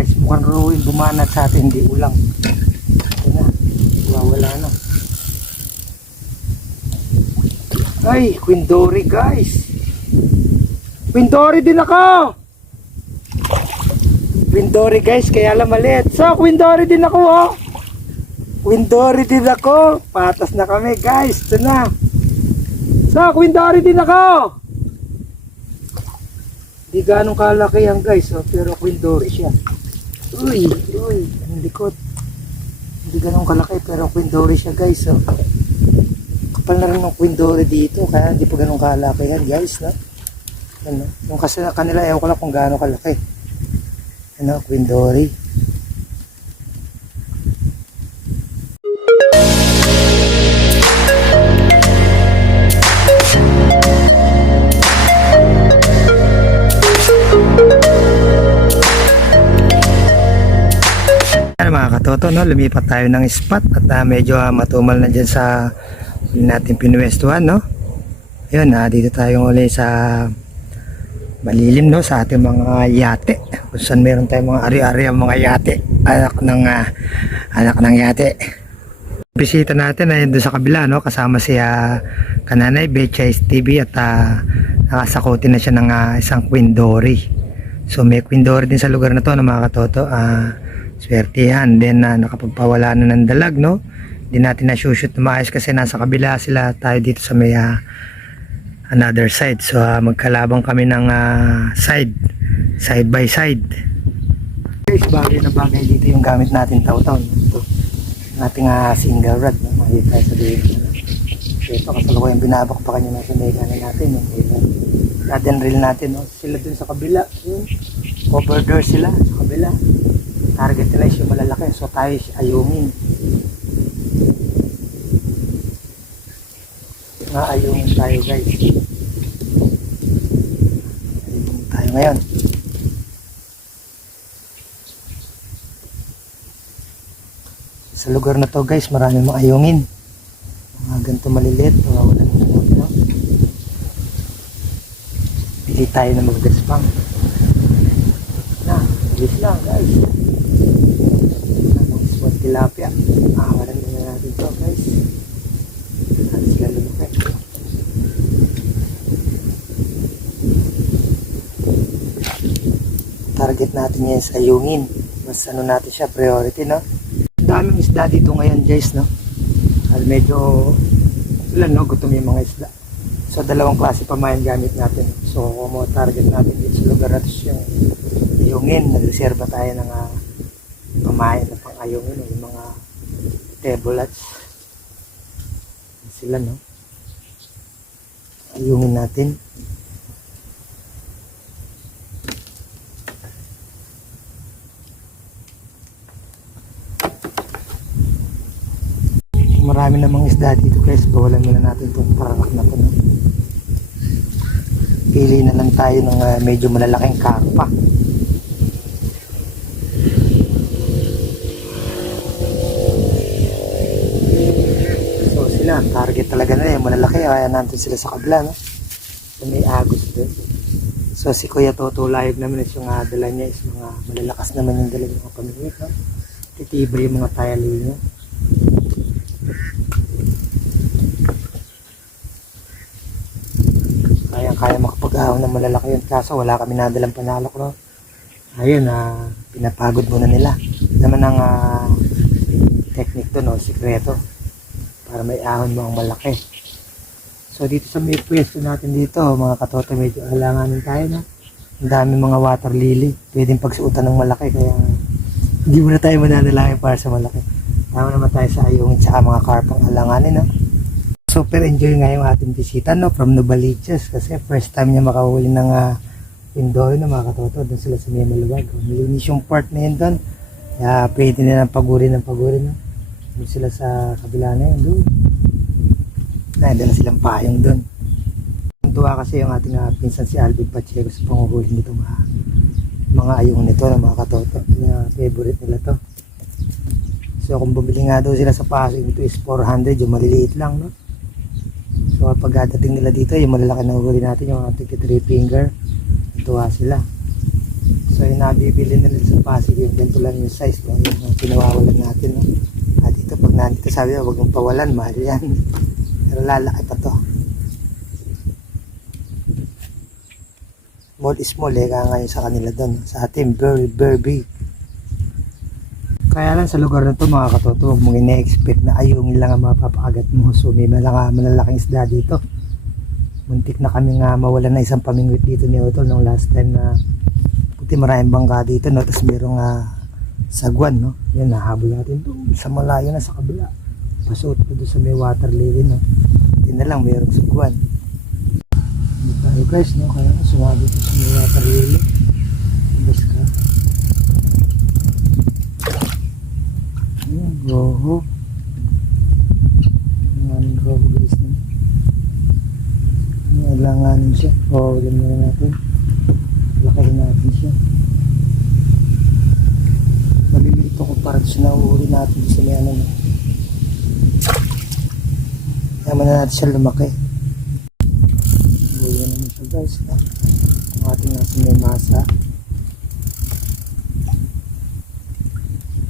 guys, mukhang ruin bumanat sa atin, hindi ulang. Ito na, wala na. Ay, Queen Dory guys. Queen Dory din ako. Queen Dory guys, kaya lang maliit. So, Queen Dory din ako oh. Queen Dory din ako. Patas na kami guys, ito na. So, Queen Dory din ako. Di ganong kalaki yan guys, oh, pero Queen Dory siya. Uy, ang likod. Hindi ganong kalaki pero Queen Dory siya guys. Oh. Kapal na rin ng Queen Dory dito, kaya hindi pa ganong kalaki yan guys. No? Ano? Yung kasi kanila, ewan ko lang kung gaano kalaki. Ano, Queen Dory. Mga katoto, no? Lumipat tayo ng spot at medyo matumal na dyan sa natin pinuwestuhan, no? Yun, dito tayo uli sa malilim, no? Sa ating mga yate, kung saan meron tayong mga ari-ari ang mga yate, anak ng yate. Bisita natin ay doon sa kabila, no? Kasama si Kananay Betchay TV at nakasakutin na siya ng isang Queen Dory. So may Queen Dory din sa lugar na to, no, mga katoto. Swertihan din na nakapagpawala na ng dalag, no? Hindi natin na-shoot na maayos kasi nasa kabila sila, tayo dito sa may another side. So magkalabang kami ng side by side. Guys, bagay na bagay dito yung gamit natin taw-taon. Ito, ating single rod, no? Makikita tayo sa dito. So ito kasalukuyan binabakpakan yung nasa megana natin, yung natin reel natin, no? Sila dun sa kabila, yun. Cover door sila sa kabila. Target nila is yung malalaki, so tayo ayungin. Ayungin tayo guys. Ayungin tayo ngayon. Sa lugar na to guys, maraming mga ayungin. Mga ganito maliliit, wala nang naman, no? Pili tayo na magdaspang. Bilis lang guys. Tilapia. Wala na natin ito guys. Alis ka lumaki. Target natin yan sa ayungin. Mas ano natin siya, priority, no? Daming isda dito ngayon guys, no? Medyo ilan, no? Gutom yung mga isda. So dalawang klase pamayan gamit natin. So kung mo target natin dito sa lugar natin yung ayungin, nagreserva tayo ng pamain na pang ayungin, yung mga tebolats sila, no? Ayungin natin. Marami namang isda dito guys, bawalan muna natin itong pararak na po, no? Pili na lang tayo ng medyo malalaking karpa. Target talaga na yung malalaki, kaya natin sila sa kabila, no? So, may agos doon. So si Kuya Toto Layog naman is yung dala niya is mga malalakas naman yung dala ng mga pamilya, no? Titibay yung mga tayali niya. Kaya makapag-ahon ng malalaki yun, kaso wala kami nadalang panalok, no? Ayun, pinapagod muna nila. Naman ang technique to, no? Sikreto para may ahon mo ang malaki. So dito sa may pwesto natin dito, mga katoto, medyo alanganin tayo, no? Ang dami mga water lily, pwedeng pagsuotan ng malaki, kaya hindi muna tayo mananalangin para sa malaki. Tama naman tayo sa ayungin tsaka mga karpang alanganin, no? Super enjoy nga yung ating bisita, no? From Novaliches, kasi first time niya makahuli ng Pindoy, no, mga katoto. Doon sila sa may maluwag. Malinis yung part na yun doon, kaya pwede nilang pagurin, no? Doon sila sa kabila na yun, doon. Dala silang payong doon. Tuwa kasi yung ating pinsan si Alvin Pacheco sa panguhuli nito mga ayong nito, ng mga katoto. Favorite nila to. So kung bumili nga daw sila sa Pasig, ito is 400, yung maliliit lang, no? So pag dating nila dito, yung malalaki na huli natin, yung ating 3 finger, tuwa sila. So So yung nabibili nila sa Pasig, yung ganito lang yung size, no? Yung pinawawalan natin, no? At dito pag nandito sabi na, huwag mong pawalan, mahal yan. Pero lalaki pa to. Small is small, kaya ngayon sa kanila doon. Sa atin, very big. Kaya lang sa lugar na to mga katoto, huwag mong ina-expect na ayungin lang ang mapapakagat mo. So may malalaking isda dito. Muntik na kami nga mawalan na isang pamingwit dito ni Otol nung last time na puti maraming bangka dito, no? Tapos merong sagwan, no? Yan, nahabol natin doon sa malayo na sa kabila. Pasuot pa doon sa may water lily, no? Hindi na lang merong sagwan. Hindi tayo guys, no? Kaya sumabi ko sa may water lily. Bas ka. Ayan, roho. Ayan, roho guys, no? Langanin siya. Ulam na natin. Lakayin natin siya. Maliliit ako para sa nauuli natin sa may ano. Yaman na natin siya lumaki. Uwi naman siya guys. Kung ating nasa may masa.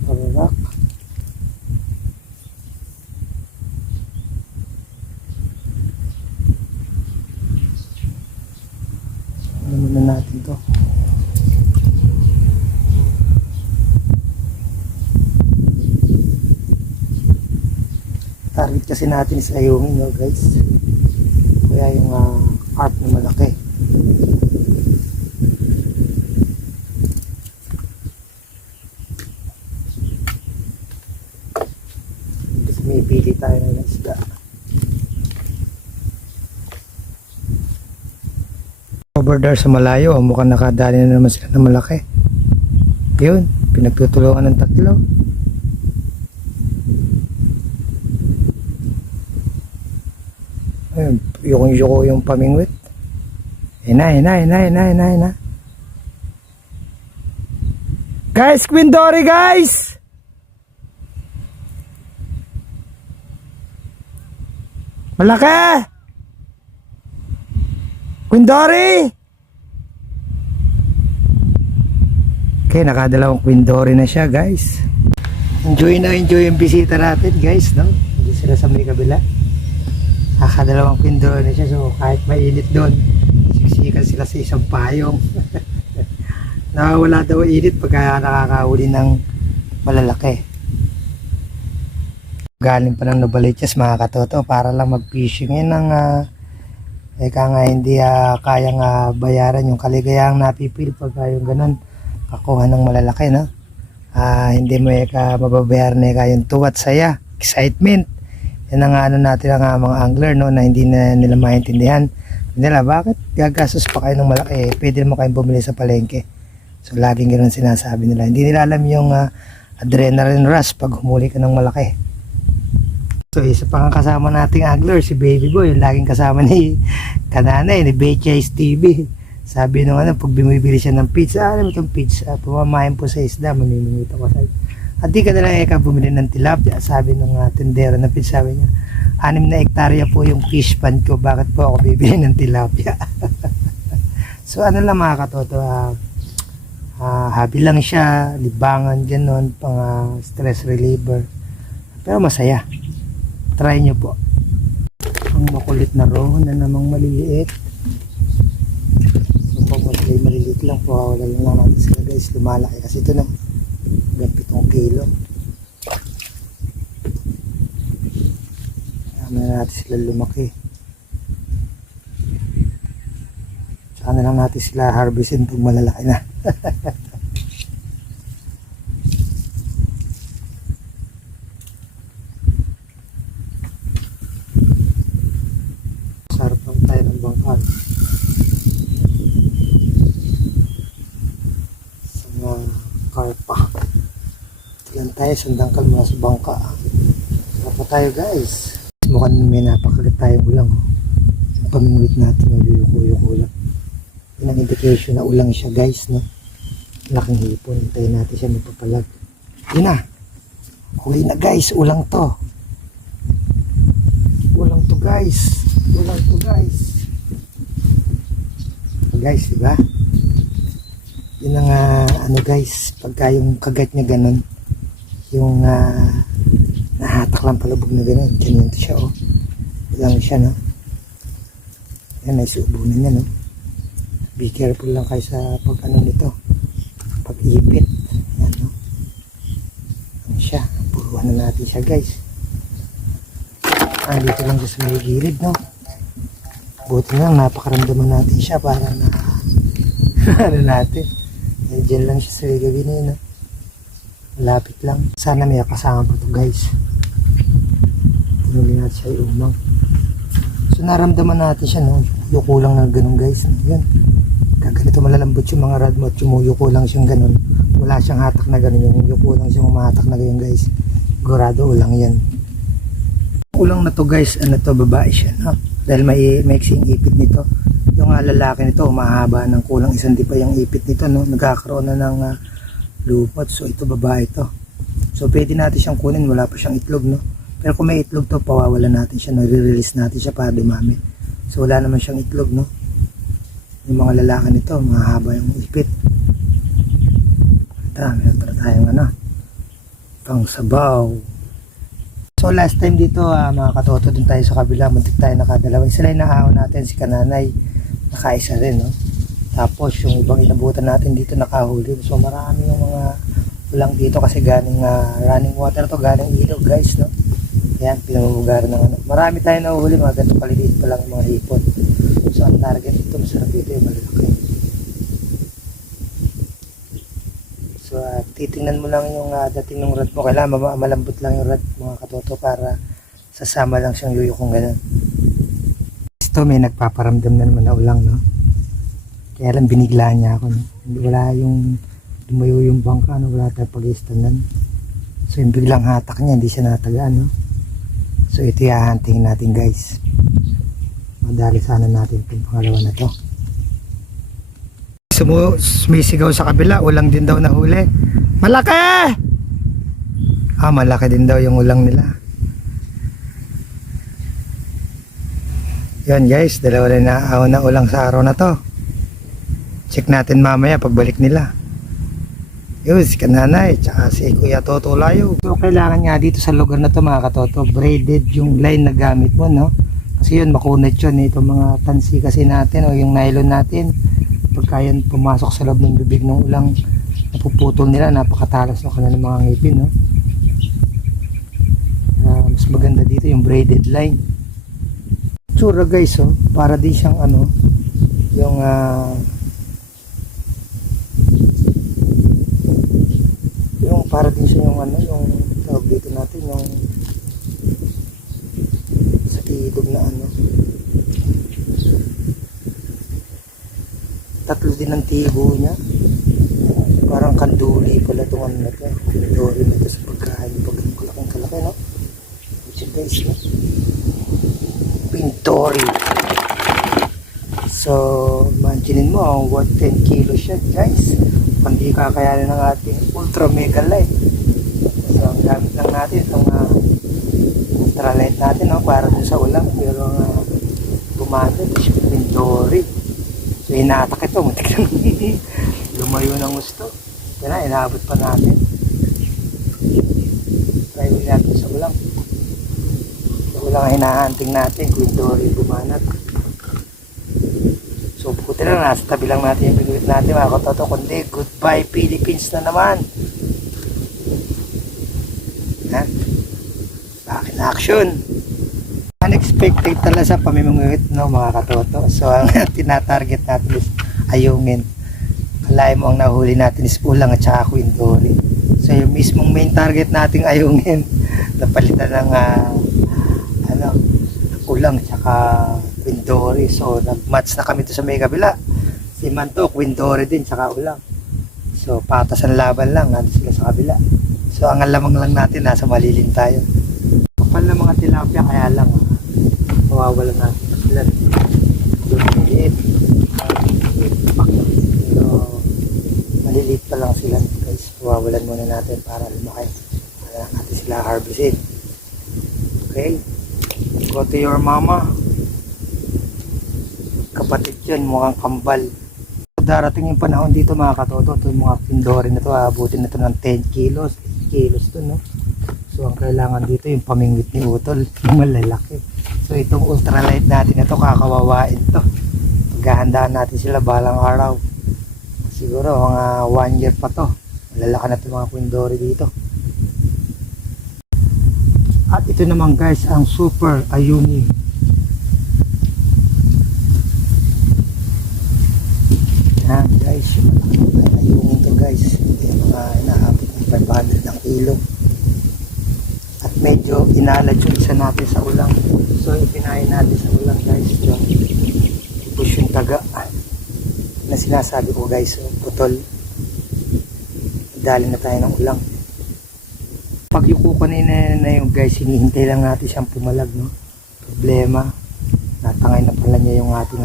Pararak. Naman na natin to. Target kasi natin sa ayungin, no guys. Kaya yung carp na malaki. Kasi may pili tayo ng isda. Over there sa malayo, mukhang nakadali na naman sila ng malaki. Yun, pinagtutulungan ng tatlo. Ayun, yuko yung pamingwit. Ina. Guys, Queen Dory guys! Malaki! Queen Dory! Okay, nakadalawang Queen Dory na siya guys. Enjoy yung bisita natin guys, no? Hindi sila sa may kabila. Nakadalawang Queen Dory na siya. So kahit mainit doon, siksikan sila sa isang payong. Nakawala daw init pagka nakakahuli ng malalaki. Galing pa ng Novaliches mga katoto para lang mag-fishing. Yan ang eka nga hindi kayang bayaran yung kaligayang napipil pagka yung ganun kakuha ng malalaki, no? Hindi mo mababayaran yung tuwat saya, excitement. Yan ang ano natin ang mga angler, no, na hindi na nila maintindihan nila bakit gagastos pa kayo ng malaki, pwede mo kayong bumili sa palengke. So laging ganoon sinasabi nila, hindi nila alam yung adrenaline rush pag humuli ka ng malaki. So isa pa nga kasama nating angler, si Baby Boy, yung laging kasama ni kananay, ni Betchay TV. Sabi nung pag bumibili siya ng pizza, alam mo itong pizza, pumamahin po sa isda, mamimingwit ako. Sabi, at di ka na lang bumili ng tilapia, sabi nung tendero na pizza, sabi niya, 6 na hektarya po yung fish pond ko, bakit po ako bibili ng tilapia? So ano lang mga katoto, hobby lang siya, libangan, gano'n, pang stress reliever. Pero masaya. Try nyo po. Ang makulit na roho na namang maliliit. So pag maliliit lang po, wala lang natin sila guys, lumalaki kasi ito na hanggang 7 kilo. Kaya na natin sila lumaki. Saka na lang natin sila harvestin pag malalaki na. Sarap lang tayo ng bangkan. Sa mga karpa. Ito lang tayo, sandangkal mula sa bangka. Sarap pa tayo guys. Mukhang may napakagat tayong ulang. Yung pamingwit natin, yung yuko lang. Yun ang indication na ulang siya guys, no? Laking hipon. Hintayin natin siya magpapalag. Yun na. Huli na guys, ulang to. Ulang to guys. Ulang to guys. Guys, diba? Yun ang ano guys, pagka yung kagat niya ganun, yung nahatak lang palubog na ganun, ganyan to siya oh. Lang siya no. Yan, ay suubunan niya no. Be careful lang kayo sa pag ano nito, pag ipit. Yan no. Ano siya, puruan na natin siya guys. Dito lang sa may gilid no. Buti nga napakaramdaman natin siya para na ano natin. Diyan lang siya sa gawin na yun no. Malapit lang. Sana may kasama pa to guys. Tinuli natin siya yung umang. So naramdaman natin siya no. Yuko lang na ganun guys. Yan. Kaganito malalambot yung mga rod mo at yumuyuko lang siyang ganun. Wala siyang hatak na ganun. Yung yuko lang siyang umahatak na ganun guys. Sigurado ulang yan. Ulang na to guys. Ano to, babae siya no. Dahil may maiksing ipit nito. Yung lalaki nito mahaba ng kulang isang di pa yung ipit nito no. Nagkakaroon na ng lupot. So ito babae to. So pwede natin siyang kunin. Wala pa siyang itlog no. Pero kung may itlog to, pawawalan natin siya. Nare-release natin siya para dumami. So wala naman siyang itlog no. Yung mga lalaki nito mahaba yung ipit. Ito meron tayong ano, pang sabaw. So last time dito mga katoto, dun tayo sa kabila, muntik tayo nakadalawa. Isa lang naahon natin si Kananay, nakaisa rin no. Tapos yung ibang inabutan natin dito nakahuli. So marami yung mga ulang dito kasi galing running water to, galing ilog guys no. Ayan, pinangugaran ng ano. Marami tayo nahuhuli, mga ganito kaliliit pa lang mga hipon. So ang target dito, masarap dito yung malalaki. So titingnan mo lang yung dating ng rod mo. Kailangan malambot lang yung rod mga katoto para sasama lang siyang yuyukong gano'n. Ito may nagpaparamdam na naman na ulang no. Kaya lang biniglaan niya ako no. Wala yung lumayo yung bangka no. Wala tayong pag-istanan. So yung biglang hatak niya, hindi siya natagaan no. So ito i-hunting natin guys. Madali sana natin itong pangalawa na to. Sumisigaw sa kabila, ulang din daw nahuli. Malaki! Malaki din daw yung ulang nila. Yan guys, dalawa rin na ulang sa araw na to. Check natin mamaya pagbalik nila. Yun, si Kananay, tsaka si Kuya Toto Layo. So kailangan nga dito sa lugar na to mga katoto, braided yung line na gamit mo no. Kasi yun, makunat yun itong mga tansi kasi natin o yung nylon natin. Pagka yan pumasok sa loob ng bibig ng ulang, napuputol nila, napakatalas ng kanilang mga ngipin no. Mas maganda dito yung braided line. Tsura guys oh, para din siyang ano, yung para din siya yung ano, yung tawag dito natin, yung sa ilog na ano. Tatlo din ang tibo niya. Parang kanduli pala itong ano na ito. Kanduli na ito sa pagkain. Pagkain ko laking kalaki no. Check guys no. Pintori. So, imagine mo, worth 10 kilos siya guys. Hindi kakayanin ng ating ultra mega light. So ang gamit lang natin itong ultra light natin no, para dun sa ulang. Pero bumanda siya pintori. So inatak ito, matik lang lumayo ng gusto. Yan na, inaabot pa natin. Try natin sa ulang. Sa ulang ang hinahanting natin, pintori bumanat. So buti lang, nasa tabi lang natin yung binuwit natin mga katoto. Kundi goodbye Philippines na naman. Ha? Back in action. Unexpected talaga sa pamimungwit no mga katoto. So ang tinatarget natin is ayungin. Kalahin mo ang nahuli natin is ulang at saka kwintori. So yung mismong main target nating ayungin, napalitan ng ulang at saka kwintori. So nag-match na kami to sa may kabila. Si Manto, kwintori din saka ulang. So patas ang laban lang, nandun sila sa kabila. So ang alamang lang natin, nasa malilim tayo. Kapal na mga tilapia, kaya lang mawawalan natin sila. Doon maliit. So maliliit pa lang sila guys. Mawawalan muna natin para lumaki. Para natin sila harvestin. Okay, go to your mama. Kapatid yun, mukhang kambal. Darating yung panahon dito mga katoto, itong mga pindori na to, abutin na to ng 10 kilos, 8 kilos to, no? So ang kailangan dito yung pamingwit ni Utol, yung malalaki. So itong ultralight natin ito, kakawawain to. Paghahandaan natin sila balang araw. Siguro mga 1 year pa to. Malalaki na itong mga pindori dito. At ito naman guys, ang Super Ayumi. Yan guys, ayungin to guys. Yung mga inaabot ng 500 ng kilo. At medyo inalad yung isa natin sa ulang. So ipinain natin sa ulang guys. Yung push yung taga na sinasabi ko guys. So, putol. Dali na tayo ng ulang. Pag yung kukunin na yung guys, hinihintay lang natin siyang pumalag, no? Problema, natangay na pala niya yung ating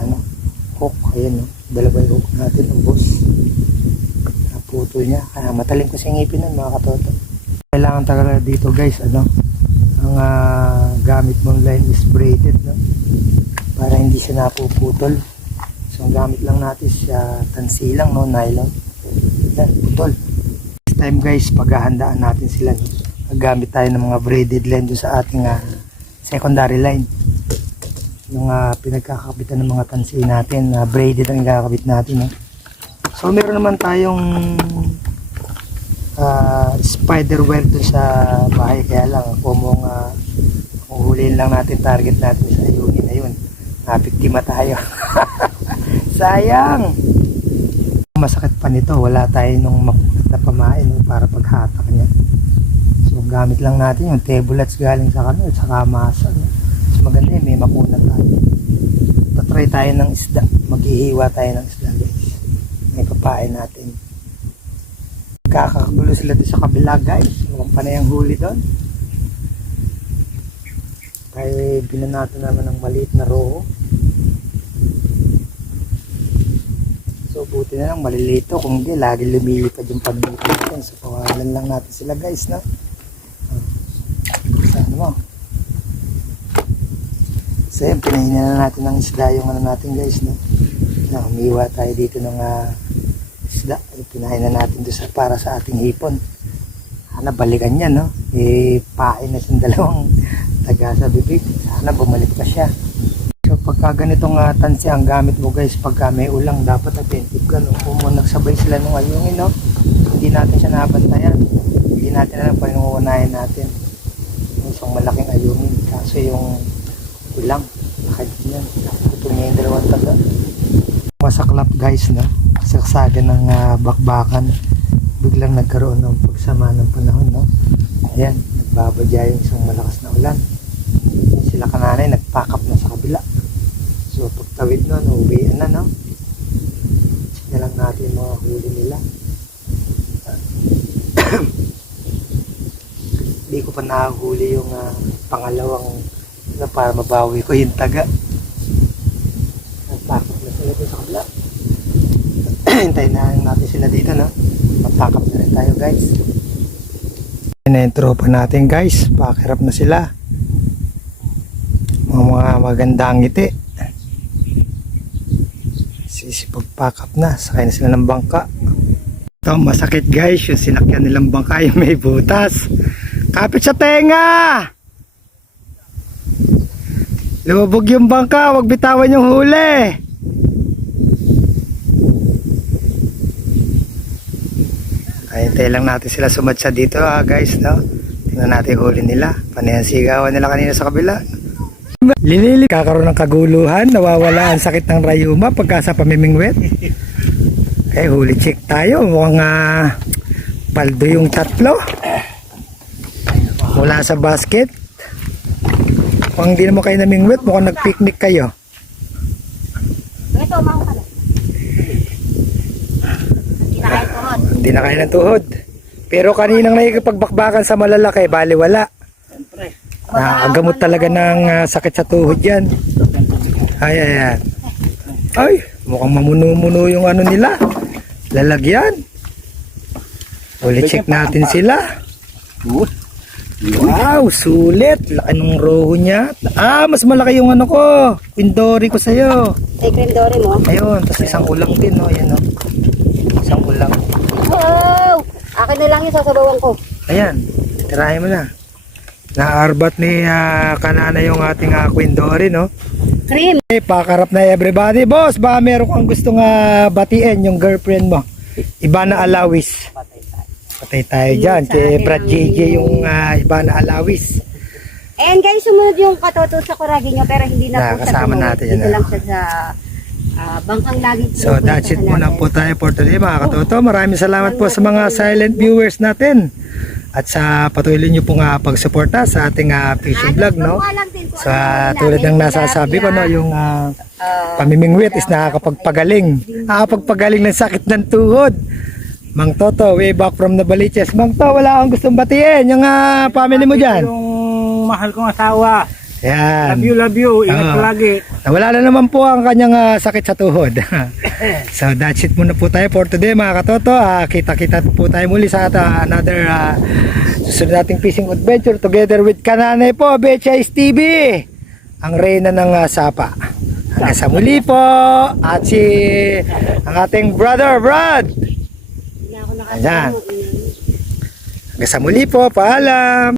hook. Ayan, no? Dalawa yung hook natin, ubos. Naputol niya. Kaya matalim kasi ngipin nun, mga katoto. Kailangan talaga dito guys, ang gamit mong line is braided, no? Para hindi siya napuputol. So ang gamit lang natin siya tansilang, no? Nylon. Yan, putol. This time guys, paghahandaan natin sila, no? Gamit tayo ng mga braided line doon sa ating secondary line. Yung pinagkakabitan ng mga tansi natin, braided ang ikakabit natin, no? So meron naman tayong spider web doon sa bahay, kaya lang kung huhulihin lang natin, target natin sa ayungin na yun, napiktima tayo. Sayang, masakit pa nito, wala tayo nung makulat na pamain, no, para paghatak niya. So gamit lang natin yung tablets galing sa kanal at saka masa, no? So maganda yun, may makunat tayo. Tatry tayo ng isda, maghihiwa tayo ng isda guys, may papain natin. Kakagulo sila doon sa kabila guys, mukhang panay ang huli doon. Kaya binanato naman ng maliit na roho. So buti na lang malilito, kung hindi lagi lumilipad yung pagbuti. So pawalan lang natin sila guys, no? Saan mo? So yun, pinahina na natin ng isda yung natin guys, no? Humiwa tayo dito ng isda, pinahin na natin doon para sa ating hipon. Sana balikan niya, no? Pain na siyang dalawang taga sa bibig. Sana bumalik pa siya. So pagka ganitong tansi ang gamit mo guys, pagka may ulang, dapat attentive ka, no? Kung nagsabay sila nung ayungin, no? Hindi natin siya nabantayan. Hindi natin alam pa rin uunahin natin. Isang malaking ayungin. Kaso yung ulang, nakagit niyan. Ito niya yung dalawang taga. Masaklap guys, no? Saksagan ng bakbakan, biglang nagkaroon ng pagsama ng panahon, no? Ayan, nagbabadya yung isang malakas na ulan. Sila kananay nagpack up na sa kabila. So pagtawid nun, uwian na, no? Sige lang natin mga huli nila. Hindi ko pa nakahuli yung pangalawang para mabawi ko yung taga. Nagpack up na sila dito sa kabila. Hintayin na natin sila dito, no? Mag-pack up na rin tayo guys. Yan na yung tropa natin guys, pakirap na sila. Mga magandang ngiti. Sisipag-pack up na, sakay na sila ng bangka. Ito masakit guys, yung sinakyan nilang bangka yung may butas. Kapit sa tenga! Lumubog yung bangka, wag bitawan yung huli. Hintay lang natin sila sumadsa dito guys, no? Tingnan natin huli nila. Panayan sigawan nila kanina sa kabila. Linili, kakaroon ng kaguluhan, nawawala ang sakit ng rayuma pagka sa pamimingwit. Okay, huli check tayo. Mukhang paldo yung tatlo. Mula sa basket. Kung hindi naman kayo namingwit, mukhang nag-picnic kayo. Ito, mahal ka na. Hindi na kaya ng tuhod. Pero kaninang nakikipagbakbakan sa malalaki, bali wala. Nakagamot talaga ng sakit sa tuhod yan. Ay. Ay, mukhang mamuno-muno yung nila. Lalagyan. Uli check natin sila. Wow, sulit. Laki ng roho niya. Mas malaki yung ano ko. Quindori ko sa'yo. Ay, cream dory mo. Ayun, tapos isang ulang din, no? Ayan, no? Isang ulang. Wow! Akin na lang yung sasabawan ko. Ayan, tirahin mo na. Naarbat ni Kanana yung ating Quindori, no? Cream. Okay, pakarap na everybody. Boss, baka meron kang gustong batiin yung girlfriend mo. Ivana Alawis. Patay tayo dyan. Sa Kay atin Brad ang- JJ yung Ivana Alawis. And guys, sumunod yung katoto sa kuragi nyo, pero hindi na po sa Kasama tumuwi. natin yan, Dito lang siya sa bangkang lagi. So that's it muna po tayo for today mga katoto. Maraming salamat po sa mga silent viewers natin. At sa patuloy nyo pong pagsuporta sa ating fishing vlog, no? So tulad ng nasasabi ko, no, yung pamimingwit is nakakapagpagaling. Nakakapagpagaling ng sakit ng tuhod. Mang Toto, way back from the Baliches. Mang To, wala akong gustong batiin. Yung family mo dyan. Yung mahal kong asawa. Yan. Love you. Ingat Oo. lagi. Nawala na naman po ang kanyang sakit sa tuhod. So that's it muna po tayo for today mga katoto. Kita-kita po tayo muli sa another susunod nating fishing adventure together with Kananay po, Betchay TV, ang reyna ng sapa. Hanggang sa muli po. At ang ating brother Brad. Hindi ako Ayan. nakasama. Hanggang sa muli po. Paalam.